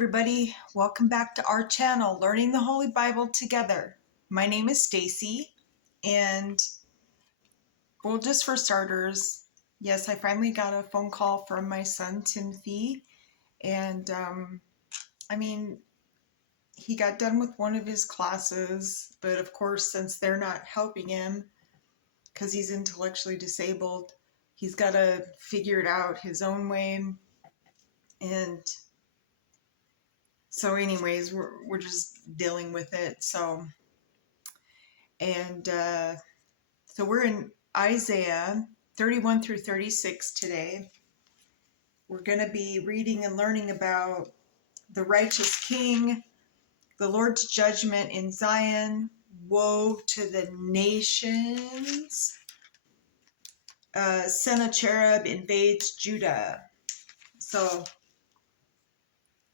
everybody. Welcome back to our channel, Learning the Holy Bible Together. My name is Stacy, and well, just for starters, yes, I finally got a phone call from my son, Timothy, and he got done with one of his classes, but of course, since they're not helping him because he's intellectually disabled, he's got to figure it out his own way. And so anyways, we're just dealing with it. So we're in Isaiah 31 through 36 today. We're going to be reading and learning about the righteous king, the Lord's judgment in Zion, woe to the nations, Sennacherib invades Judah. So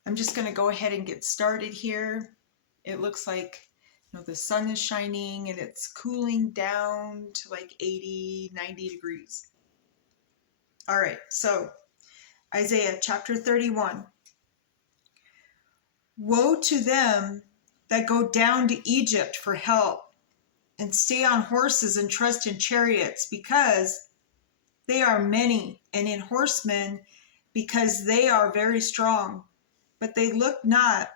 I'm just going to go ahead and get started here. It looks like the sun is shining and it's cooling down to like 80, 90 degrees. All right, so Isaiah chapter 31. Woe to them that go down to Egypt for help and stay on horses and trust in chariots, because they are many, and in horsemen, because they are very strong. But they look not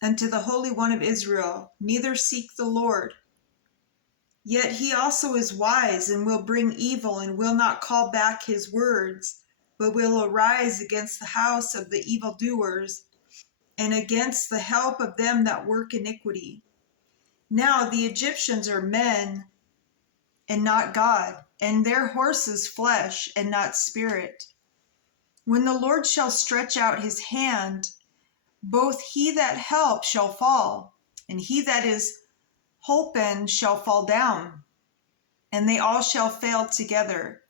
unto the Holy One of Israel, neither seek the Lord. Yet he also is wise, and will bring evil, and will not call back his words, but will arise against the house of the evildoers, and against the help of them that work iniquity. Now the Egyptians are men, and not God, and their horses flesh, and not spirit. When the Lord shall stretch out his hand, both he that helps shall fall, and he that is holpen shall fall down, and they all shall fail together.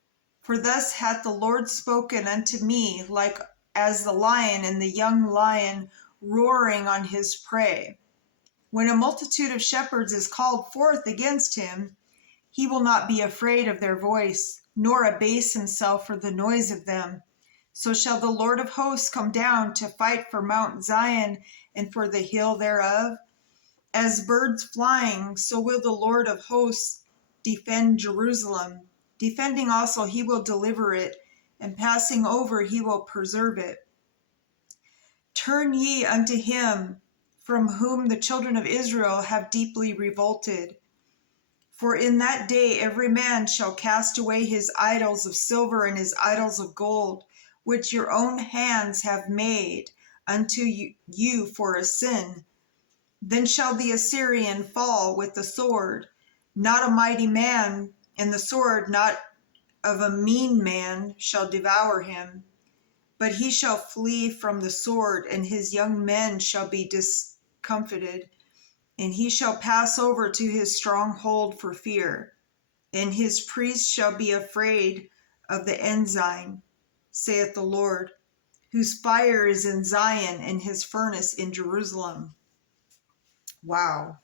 For thus hath the Lord spoken unto me, like as the lion and the young lion roaring on his prey. When a multitude of shepherds is called forth against him, he will not be afraid of their voice, nor abase himself for the noise of them. So shall the Lord of hosts come down to fight for Mount Zion and for the hill thereof. As birds flying, so will the Lord of hosts defend Jerusalem. Defending also he will deliver it, and passing over he will preserve it. Turn ye unto him, from whom the children of Israel have deeply revolted. For in that day every man shall cast away his idols of silver and his idols of gold, which your own hands have made unto you for a sin. Then shall the Assyrian fall with the sword, not a mighty man, and the sword not of a mean man shall devour him. But he shall flee from the sword, and his young men shall be discomfited, and he shall pass over to his stronghold for fear, and his priests shall be afraid of the ensign, saith the Lord, whose fire is in Zion, and his furnace in Jerusalem. Wow.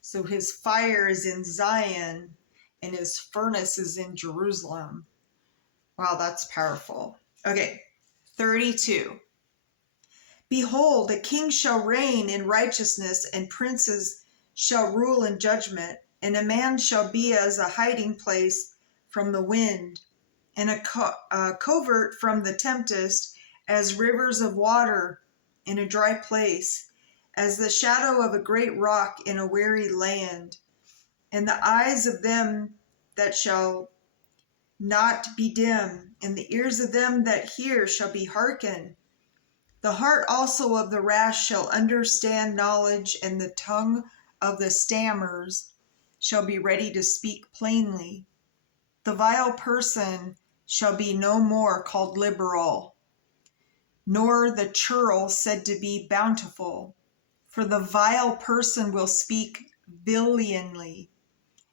So his fire is in Zion, and his furnace is in Jerusalem. Wow, that's powerful. Okay, 32. Behold, a king shall reign in righteousness, and princes shall rule in judgment, and a man shall be as a hiding place from the wind, and a covert from the tempest, as rivers of water in a dry place, as the shadow of a great rock in a weary land. And the eyes of them that shall not be dim, and the ears of them that hear shall be hearkened. The heart also of the rash shall understand knowledge, and the tongue of the stammers shall be ready to speak plainly. The vile person shall be no more called liberal, nor the churl said to be bountiful. For the vile person will speak villainy,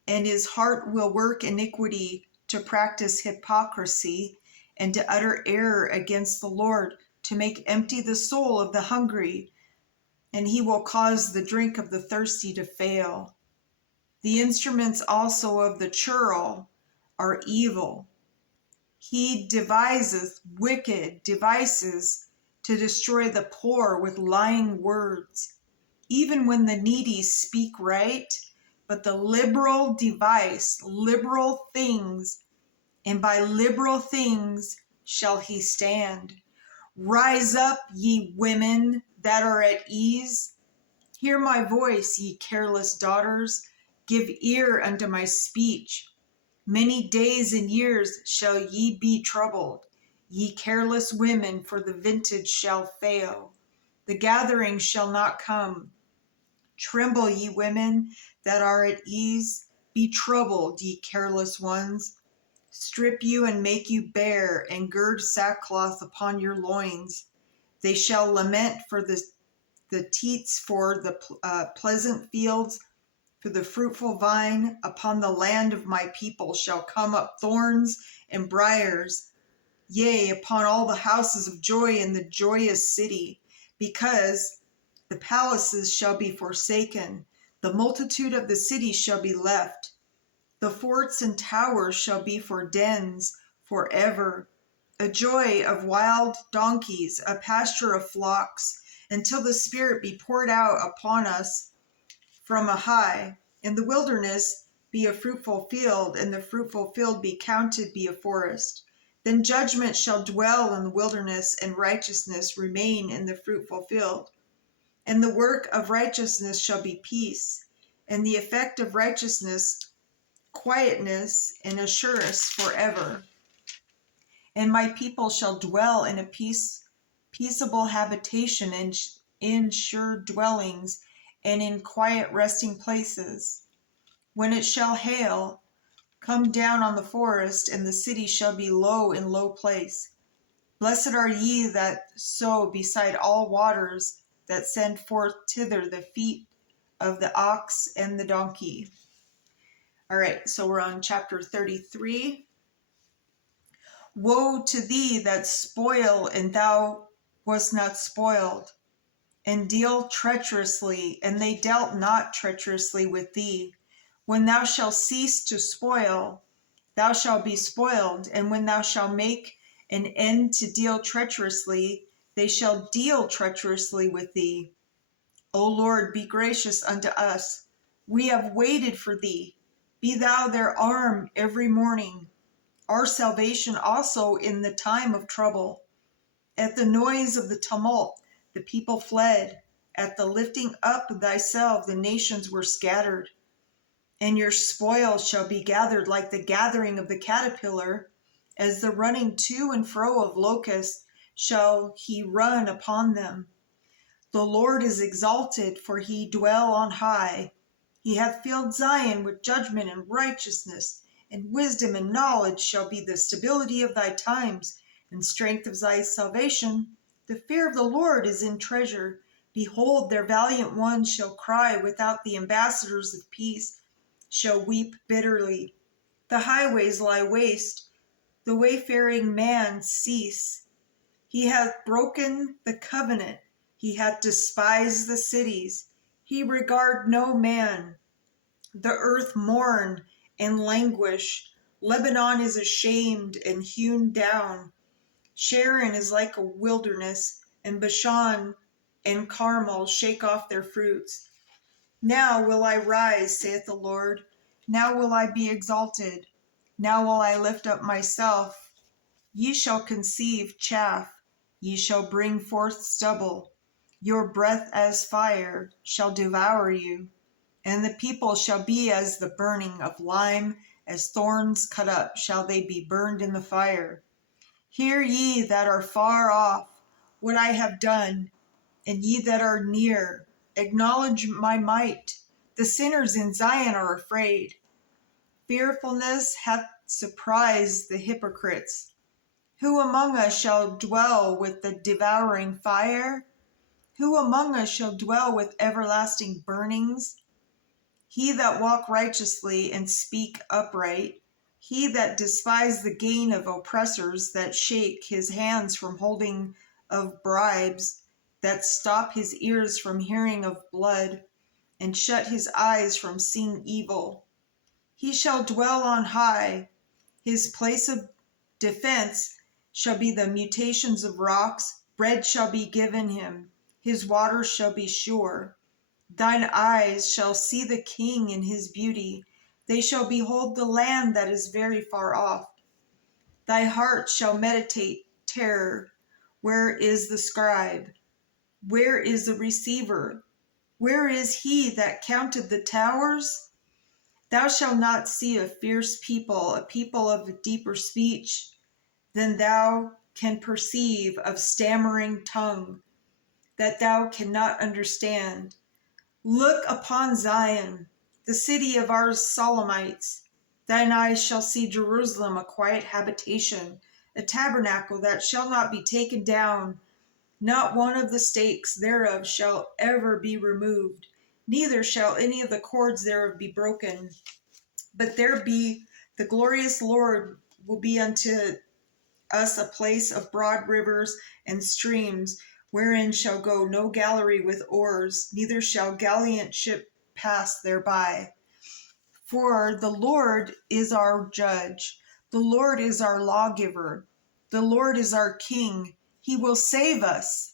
and his heart will work iniquity, to practice hypocrisy, and to utter error against the Lord, to make empty the soul of the hungry, and he will cause the drink of the thirsty to fail. The instruments also of the churl are evil. He deviseth wicked devices to destroy the poor with lying words, even when the needy speak right. But the liberal devise liberal things, and by liberal things shall he stand. Rise up, ye women that are at ease. Hear my voice, ye careless daughters. Give ear unto my speech. Many days and years shall ye be troubled, ye careless women, for the vintage shall fail. The gathering shall not come. Tremble, ye women that are at ease. Be troubled, ye careless ones. Strip you and make you bare, and gird sackcloth upon your loins. They shall lament for the teats, for the pleasant fields, for the fruitful vine. Upon the land of my people shall come up thorns and briars, yea, upon all the houses of joy in the joyous city, because the palaces shall be forsaken, the multitude of the cities shall be left. The forts and towers shall be for dens forever. A joy of wild donkeys, a pasture of flocks, until the Spirit be poured out upon us from a high. In the wilderness be a fruitful field, and the fruitful field be counted be a forest. Then judgment shall dwell in the wilderness, and righteousness remain in the fruitful field. And the work of righteousness shall be peace, and the effect of righteousness quietness and assurance forever. And my people shall dwell in a peaceable habitation, and in sure dwellings, and in quiet resting places. When it shall hail, come down on the forest, and the city shall be low in low place. Blessed are ye that sow beside all waters, that send forth thither the feet of the ox and the donkey. All right, so we're on chapter 33. Woe to thee that spoil, and thou wast not spoiled, and deal treacherously, and they dealt not treacherously with thee. When thou shalt cease to spoil, thou shalt be spoiled, and when thou shalt make an end to deal treacherously, they shall deal treacherously with thee. O Lord, be gracious unto us. We have waited for thee. Be thou their arm every morning, our salvation also in the time of trouble. At the noise of the tumult, the people fled. At the lifting up of thyself, the nations were scattered. And your spoil shall be gathered like the gathering of the caterpillar, as the running to and fro of locusts shall he run upon them. The Lord is exalted, for he dwell on high. He hath filled Zion with judgment and righteousness, and wisdom and knowledge shall be the stability of thy times, and strength of thy salvation. The fear of the Lord is in treasure. Behold, their valiant ones shall cry without, the ambassadors of peace shall weep bitterly. The highways lie waste, the wayfaring man cease. He hath broken the covenant, he hath despised the cities. He regard no man. The earth mourn and languish. Lebanon is ashamed and hewn down. Sharon is like a wilderness, and Bashan and Carmel shake off their fruits. Now will I rise, saith the Lord. Now will I be exalted. Now will I lift up myself. Ye shall conceive chaff. Ye shall bring forth stubble. Your breath as fire shall devour you. And the people shall be as the burning of lime, as thorns cut up shall they be burned in the fire. Hear ye that are far off what I have done, and ye that are near, acknowledge my might. The sinners in Zion are afraid. Fearfulness hath surprised the hypocrites. Who among us shall dwell with the devouring fire? Who among us shall dwell with everlasting burnings? He that walk righteously and speak upright, he that despise the gain of oppressors, that shake his hands from holding of bribes, that stop his ears from hearing of blood, and shut his eyes from seeing evil. He shall dwell on high. His place of defense shall be the mutations of rocks. Bread shall be given him, his waters shall be sure. Thine eyes shall see the King in his beauty. They shall behold the land that is very far off. Thy heart shall meditate terror. Where is the scribe? Where is the receiver? Where is he that counted the towers? Thou shalt not see a fierce people, a people of deeper speech than thou can perceive, of stammering tongue, that thou cannot understand. Look upon Zion, the city of our Solomonites. Thine eyes shall see Jerusalem, a quiet habitation, a tabernacle that shall not be taken down. Not one of the stakes thereof shall ever be removed, neither shall any of the cords thereof be broken. But there be the glorious Lord will be unto us a place of broad rivers and streams, wherein shall go no galley with oars, neither shall gallant ship pass thereby. For the Lord is our judge, the Lord is our lawgiver, the Lord is our king, he will save us.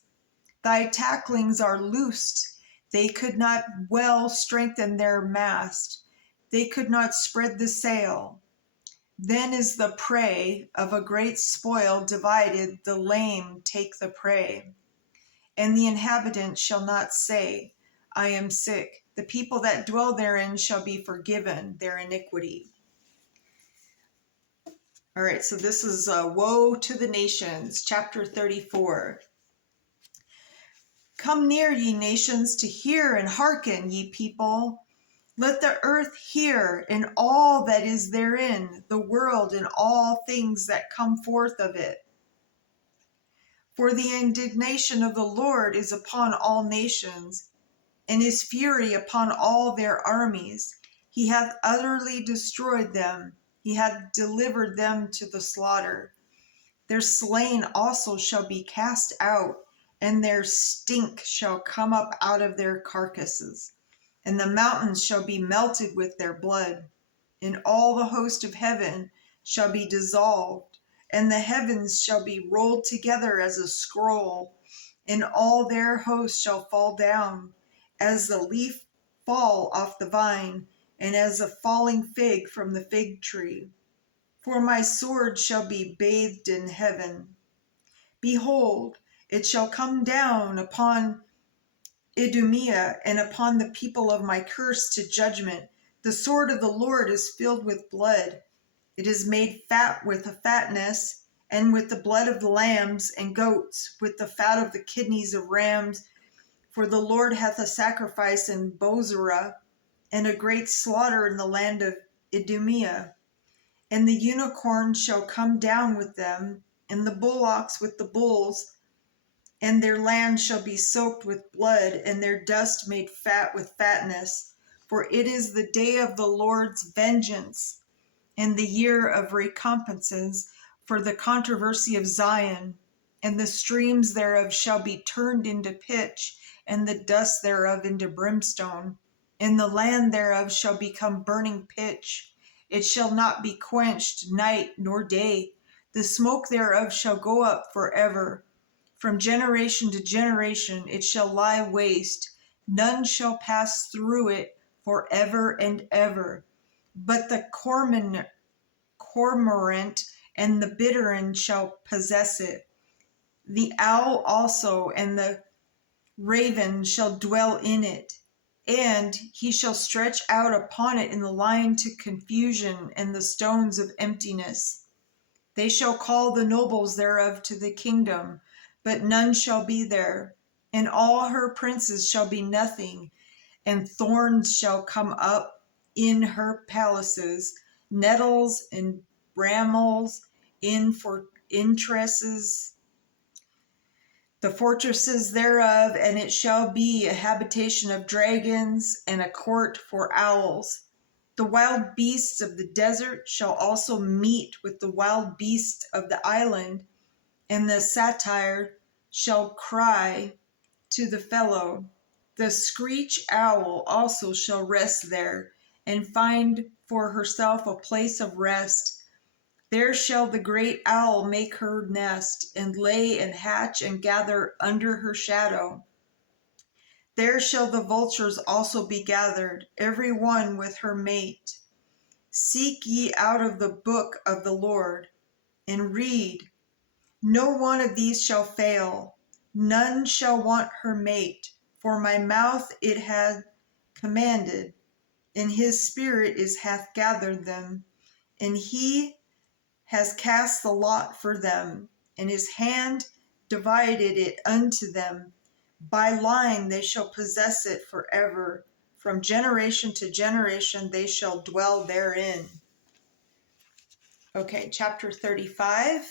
Thy tacklings are loosed, they could not well strengthen their mast, they could not spread the sail. Then is the prey of a great spoil divided, the lame take the prey. And the inhabitant shall not say, I am sick. The people that dwell therein shall be forgiven their iniquity. All right, so this is Woe to the Nations, chapter 34. Come near, ye nations, to hear, and hearken, ye people. Let the earth hear, and all that is therein, the world and all things that come forth of it. For the indignation of the Lord is upon all nations, and his fury upon all their armies. He hath utterly destroyed them, he hath delivered them to the slaughter. Their slain also shall be cast out, and their stink shall come up out of their carcasses. And the mountains shall be melted with their blood, and all the host of heaven shall be dissolved, and the heavens shall be rolled together as a scroll, and all their hosts shall fall down, as the leaf fall off the vine, and as a falling fig from the fig tree. For my sword shall be bathed in heaven. Behold, it shall come down upon Idumea and upon the people of my curse to judgment. The sword of the Lord is filled with blood. It is made fat with a fatness, and with the blood of the lambs and goats, with the fat of the kidneys of rams. For the Lord hath a sacrifice in Bozrah, and a great slaughter in the land of Idumea. And the unicorn shall come down with them, and the bullocks with the bulls, and their land shall be soaked with blood, and their dust made fat with fatness. For it is the day of the Lord's vengeance, and the year of recompenses for the controversy of Zion. And the streams thereof shall be turned into pitch, and the dust thereof into brimstone. And the land thereof shall become burning pitch. It shall not be quenched night nor day. The smoke thereof shall go up forever. From generation to generation it shall lie waste. None shall pass through it forever and ever. But the cormorant and the bittern shall possess it. The owl also and the raven shall dwell in it. And he shall stretch out upon it in the line to confusion and the stones of emptiness. They shall call the nobles thereof to the kingdom, but none shall be there. And all her princes shall be nothing, and thorns shall come up in her palaces, nettles and brambles in fortresses, the fortresses thereof, and it shall be a habitation of dragons and a court for owls. The wild beasts of the desert shall also meet with the wild beasts of the island, and the satyr shall cry to the fellow. The screech owl also shall rest there, and find for herself a place of rest. There shall the great owl make her nest, and lay and hatch and gather under her shadow. There shall the vultures also be gathered, every one with her mate. Seek ye out of the book of the Lord, and read. No one of these shall fail, none shall want her mate. For my mouth it hath commanded, and his spirit hath gathered them, and he has cast the lot for them, and his hand divided it unto them. By line they shall possess it forever. From generation to generation they shall dwell therein. Okay, chapter 35.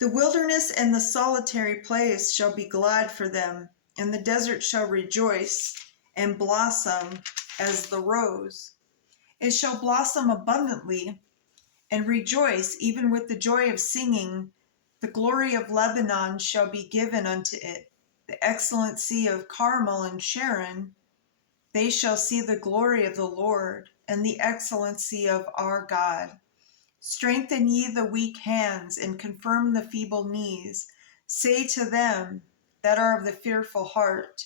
The wilderness and the solitary place shall be glad for them, and the desert shall rejoice and blossom as the rose. It shall blossom abundantly and rejoice, even with the joy of singing. The glory of Lebanon shall be given unto it, the excellency of Carmel and Sharon. They shall see the glory of the Lord and the excellency of our God. Strengthen ye the weak hands, and confirm the feeble knees. Say to them that are of the fearful heart,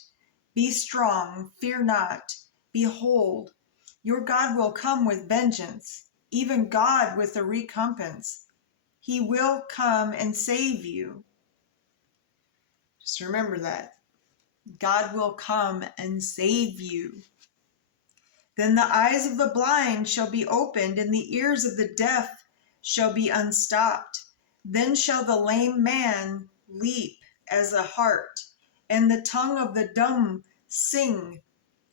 be strong, fear not. Behold, your God will come with vengeance, even God with a recompense. He will come and save you. Just remember that. God will come and save you. Then the eyes of the blind shall be opened, and the ears of the deaf shall be unstopped. Then shall the lame man leap as a hart, and the tongue of the dumb sing.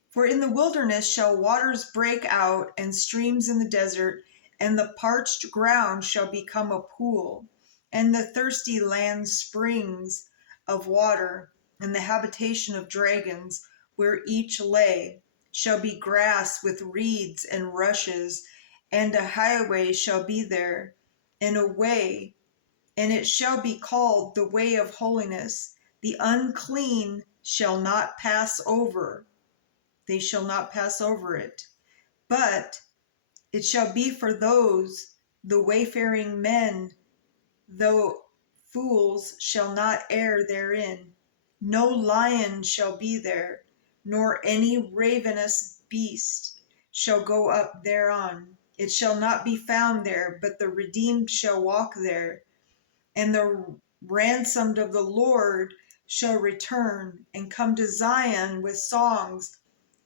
For in the wilderness shall waters break out, and streams in the desert, and the parched ground shall become a pool, and the thirsty land springs of water, and the habitation of dragons, where each lay, shall be grass with reeds and rushes, and a highway shall be there, and a way, and it shall be called the way of holiness. The unclean shall not pass over. They shall not pass over it. But it shall be for those, the wayfaring men, though fools shall not err therein. No lion shall be there, nor any ravenous beast shall go up thereon. It shall not be found there, but the redeemed shall walk there. And the ransomed of the Lord shall return and come to Zion with songs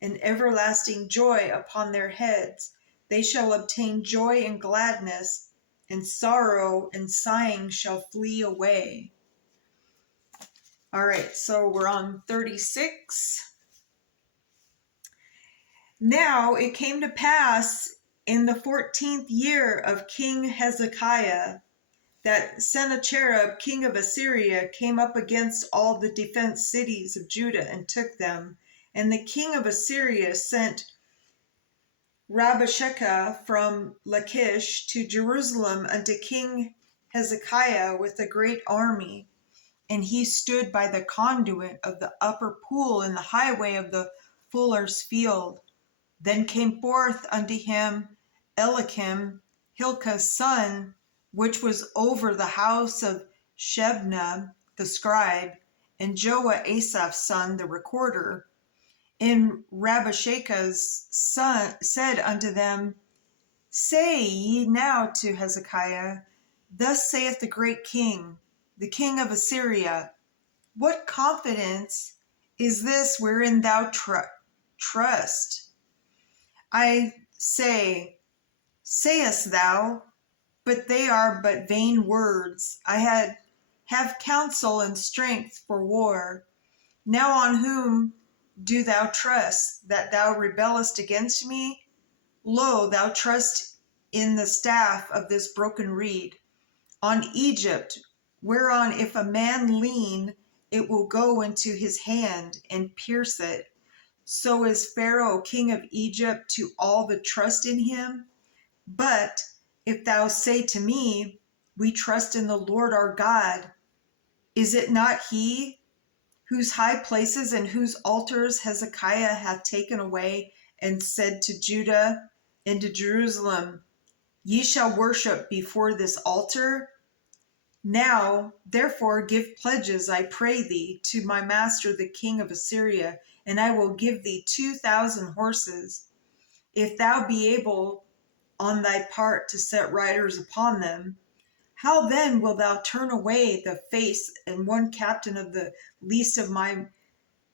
and everlasting joy upon their heads. They shall obtain joy and gladness, and sorrow and sighing shall flee away. All right, so we're on 36. Now it came to pass in the 14th year of King Hezekiah that Sennacherib, king of Assyria, came up against all the defense cities of Judah and took them. And the king of Assyria sent Rabashakeh from Lachish to Jerusalem unto King Hezekiah with a great army. And he stood by the conduit of the upper pool in the highway of the fuller's field. Then came forth unto him Eliakim, Hilkiah's son, which was over the house of Shebna the scribe, and Joah Asaph's son, the recorder. And Rabashakeh's son said unto them, say ye now to Hezekiah, thus saith the great king, the king of Assyria, what confidence is this wherein thou trust? I say, sayest thou, but they are but vain words. I have counsel and strength for war. Now on whom do thou trust, that thou rebellest against me? Lo, thou trust in the staff of this broken reed. On Egypt, whereon if a man lean, it will go into his hand and pierce it. So is Pharaoh, king of Egypt, to all that trust in him. But if thou say to me, we trust in the Lord our God, is it not he whose high places and whose altars Hezekiah hath taken away, and said to Judah and to Jerusalem, Ye shall worship before this altar. Now, therefore, give pledges, I pray thee, to my master the king of Assyria, and I will give thee 2,000 horses. If thou be able on thy part to set riders upon them, how then wilt thou turn away the face and one captain of the least of my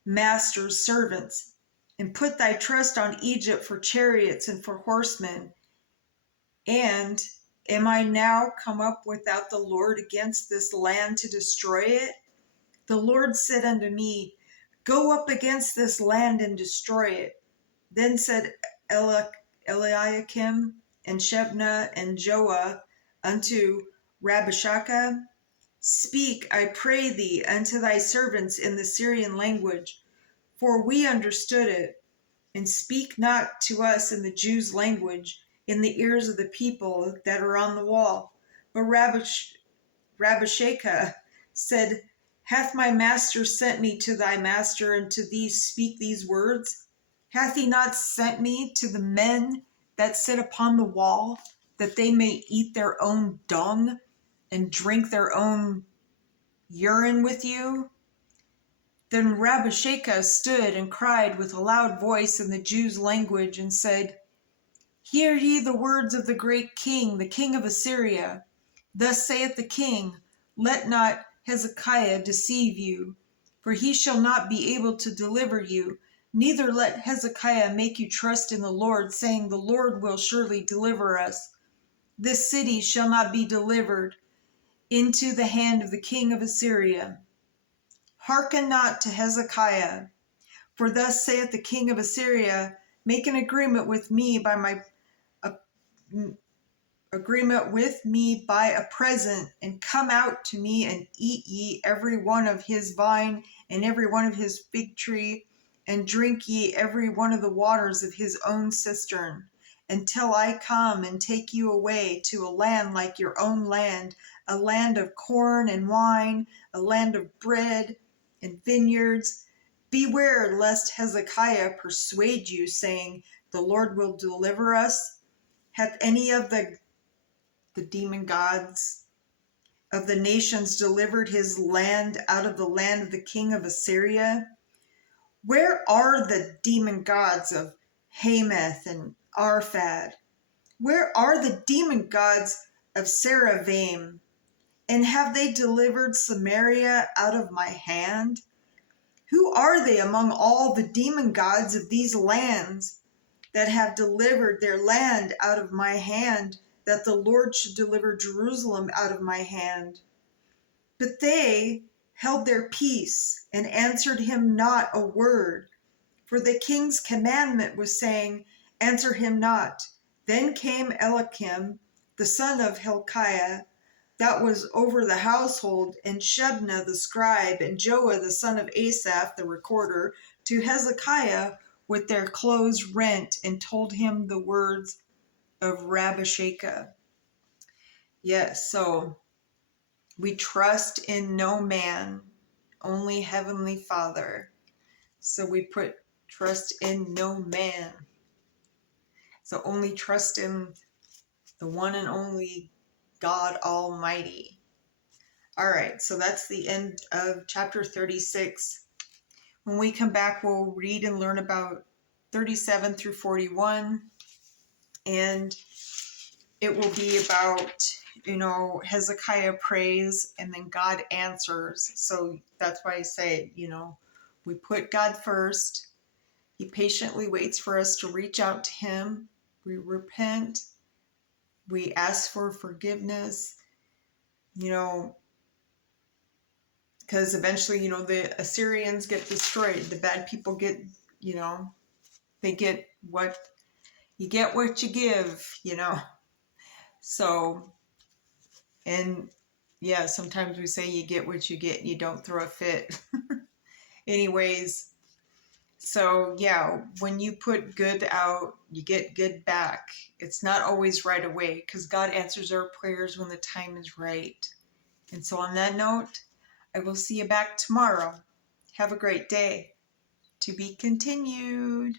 master's servants, and put thy trust on Egypt for chariots and for horsemen? And am I now come up without the Lord against this land to destroy it? The Lord said unto me, Go up against this land and destroy it. Then said Eliakim and Shebna and Joah unto Rabashakeh, Speak, I pray thee, unto thy servants in the Syrian language, for we understood it, and speak not to us in the Jews' language, in the ears of the people that are on the wall. But Rabashakeh said, Hath my master sent me to thy master, and to thee speak these words? Hath he not sent me to the men that sit upon the wall, that they may eat their own dung and drink their own urine with you? Then Rabashakeh stood and cried with a loud voice in the Jews' language, and said, Hear ye the words of the great king, the king of Assyria. Thus saith the king, Let not Hezekiah deceive you, for he shall not be able to deliver you. Neither let Hezekiah make you trust in the Lord, saying, The Lord will surely deliver us. This city shall not be delivered into the hand of the king of Assyria. Hearken not to Hezekiah, for thus saith the king of Assyria, Make an agreement with me by a present, and come out to me, and eat ye every one of his vine and every one of his fig tree, and drink ye every one of the waters of his own cistern, until I come and take you away to a land like your own land, a land of corn and wine, a land of bread and vineyards. Beware lest Hezekiah persuade you, saying, The Lord will deliver us. Hath any of the demon gods of the nations delivered his land out of the land of the king of Assyria? Where are the demon gods of Hamath and Arphad? Where are the demon gods of Saravaim? And have they delivered Samaria out of my hand? Who are they among all the demon gods of these lands that have delivered their land out of my hand, that the Lord should deliver Jerusalem out of my hand? But they held their peace and answered him not a word. For the king's commandment was saying, Answer him not. Then came Eliakim, the son of Hilkiah, that was over the household, and Shebna the scribe, and Joah the son of Asaph the recorder, to Hezekiah with their clothes rent, and told him the words of Rabashakeh. Yes, so we trust in no man, only Heavenly Father. So we put trust in no man. So only trust in the one and only God Almighty. All right, so that's the end of chapter 36. When we come back, we'll read and learn about 37 through 41. And it will be about, Hezekiah prays and then God answers. So that's why I say, we put God first. He patiently waits for us to reach out to him. We repent. We ask for forgiveness, because eventually, the Assyrians get destroyed. The bad people get, they get what you give, So, and yeah, sometimes we say you get what you get and you don't throw a fit. Anyways, so yeah, when you put good out, you get good back. It's not always right away, because God answers our prayers when the time is right. And so on that note, I will see you back tomorrow. Have a great day. To be continued.